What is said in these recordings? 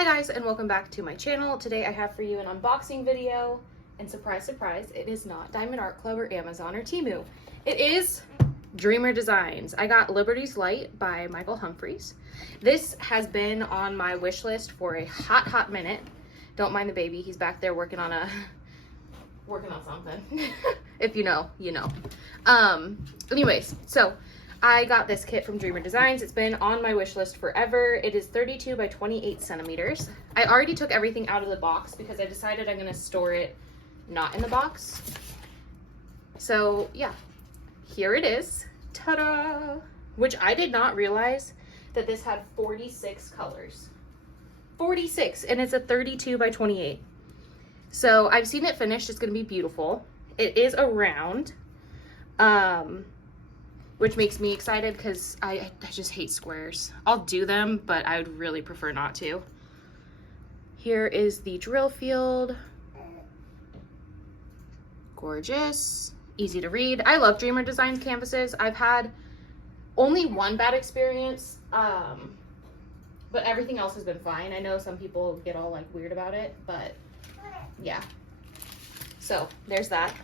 Hi guys, and welcome back to my channel. Today I have for you an unboxing video, and surprise, surprise, it is not Diamond Art Club or Amazon or Temu. It is Dreamer Designs. I got Liberty's Light by Michael Humphreys. This has been on my wish list for a hot minute. Don't mind the baby, he's back there working on something. If you know, you know. Anyways, so I got this kit from Dreamer Designs. It's been on my wish list forever. It is 32 by 28 centimeters. I already took everything out of the box because I decided I'm gonna store it not in the box. So yeah, here it is. Ta-da! Which I did not realize that this had 46 colors. 46, and it's a 32 by 28. So I've seen it finished. It's gonna be beautiful. It is a round. Which makes me excited because I just hate squares. I'll do them, but I would really prefer not to. Here is the drill field. Gorgeous, easy to read. I love Dreamer Designs canvases. I've had only one bad experience, but everything else has been fine. I know some people get all like weird about it, but yeah. So there's that.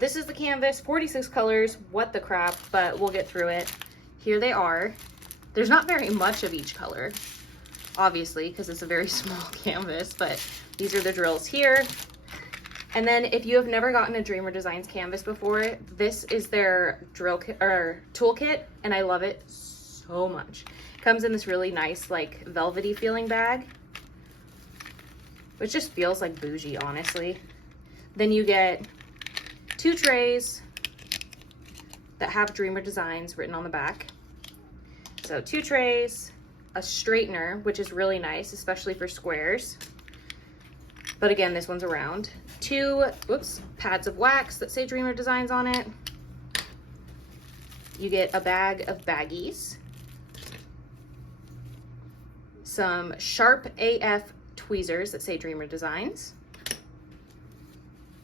This is the canvas, 46 colors, what the crap, but we'll get through it. Here they are. There's not very much of each color, obviously, because it's a very small canvas, but these are the drills here. And then if you have never gotten a Dreamer Designs canvas before, this is their drill kit or toolkit, and I love it so much. It comes in this really nice, like, velvety feeling bag, which just feels like bougie, honestly. Then you get 2 trays that have Dreamer Designs written on the back. So 2 trays, a straightener, which is really nice, especially for squares. But again, this one's a round. 2, pads of wax that say Dreamer Designs on it. You get a bag of baggies. Some sharp AF tweezers that say Dreamer Designs.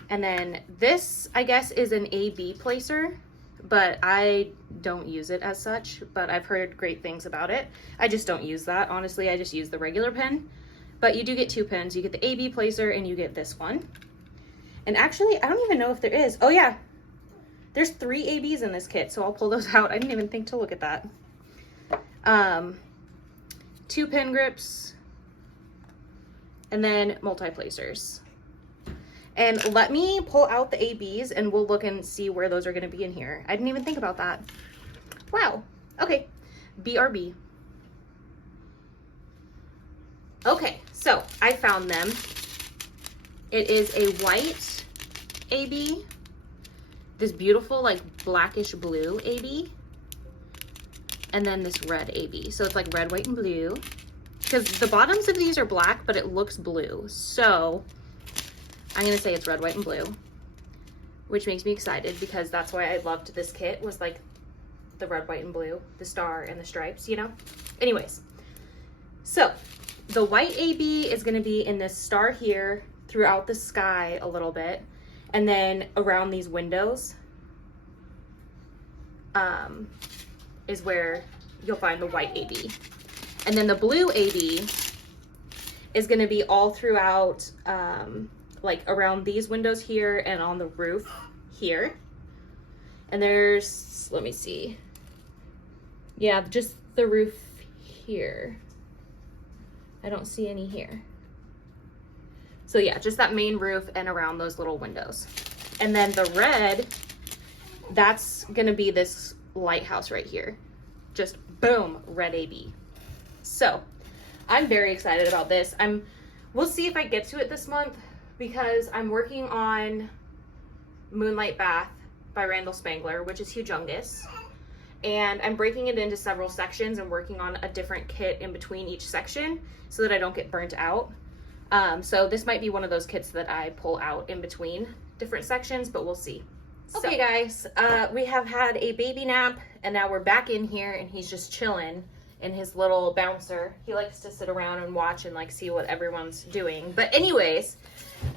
And then this, I guess, is an A-B placer, but I don't use it as such, but I've heard great things about it. I just don't use that. Honestly, I just use the regular pen. But you do get 2 pens. You get the A-B placer and you get this one. And actually, I don't even know if there is. Oh yeah, there's 3 A-Bs in this kit, so I'll pull those out. I didn't even think to look at that. 2 pen grips, and then multi-placers. And let me pull out the ABs and we'll look and see where those are going to be in here. I didn't even think about that. Wow. Okay. BRB. Okay, so I found them. It is a white AB, this beautiful like blackish blue AB, and then this red AB. So it's like red, white, and blue. Because the bottoms of these are black, but it looks blue. So I'm gonna say it's red, white, and blue, which makes me excited because that's why I loved this kit, was like the red, white, and blue, the star and the stripes, you know? Anyways, so the white AB is gonna be in this star here throughout the sky a little bit, and then around these windows is where you'll find the white AB. And then the blue AB is gonna be all throughout, like around these windows here and on the roof here. And there's, let me see. Yeah, just the roof here. I don't see any here. So yeah, just that main roof and around those little windows. And then the red, that's gonna be this lighthouse right here. Just boom, red AB. So I'm very excited about this. We'll see if I get to it this month, because I'm working on Moonlight Bath by Randall Spangler, which is humongous. And I'm breaking it into several sections and working on a different kit in between each section so that I don't get burnt out. So this might be one of those kits that I pull out in between different sections, but we'll see. Okay guys, we have had a baby nap and now we're back in here and he's just chilling in his little bouncer. He likes to sit around and watch and like see what everyone's doing. But anyways,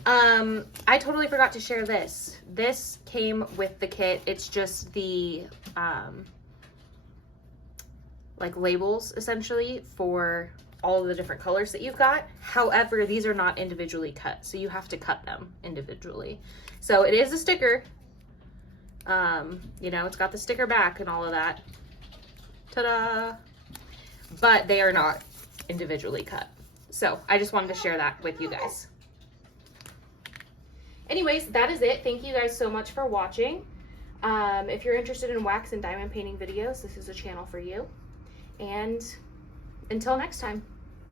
I totally forgot to share this. This came with the kit. It's just the like labels essentially for all of the different colors that you've got. However, these are not individually cut, so you have to cut them individually. So it is a sticker. You know, it's got the sticker back and all of that. Ta-da! But they are not individually cut. So I just wanted to share that with you guys. Anyways, that is it. Thank you guys so much for watching. If you're interested in wax and diamond painting videos, this is a channel for you. And until next time.